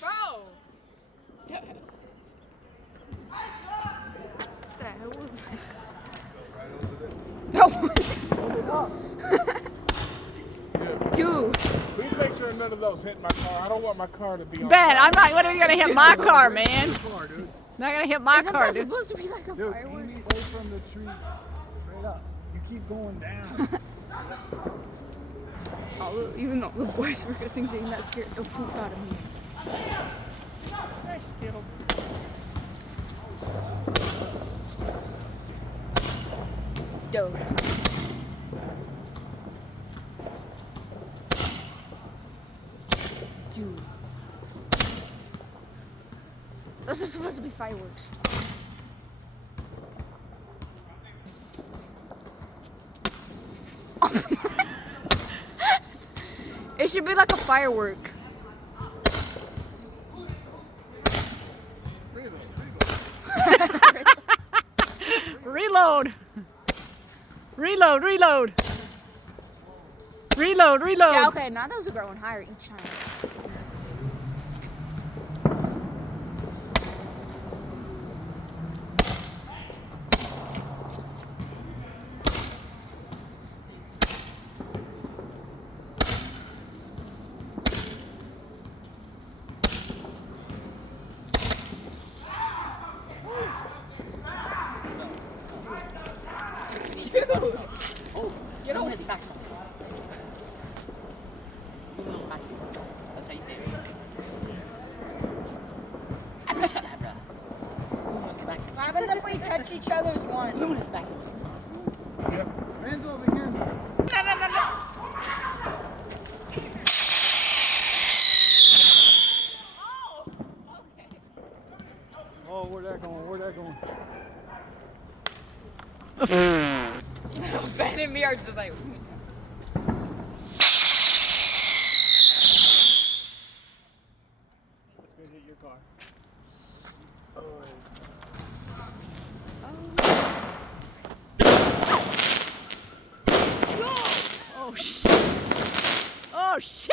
Bro! No. Dude. Please make sure none of those hit my car. I don't want my car to be on Ben, fire. I'm not literally gonna hit my car, man. Car, dude. Not gonna hit my Isn't car, that dude. supposed to be like a Dude, firework? aim away from the tree. Straight up. You keep going down. Oh, even though the boys were saying that scared the poop out of me. Dude. Dude. Those are supposed to be fireworks. It should be like a firework. Reload. Reload, reload. Reload, reload. Yeah, okay, now those are growing higher each time. Oh, you know it's maximum. Maximum. That's how you say it. Abracadabra. Luminous maximum. What happens if we touch each other's one? Luminous maximum. Man's over here. Oh, where'd that going? Where'd that going? Ben and me are just like. Let's go hit your car. Oh shit. Oh shit.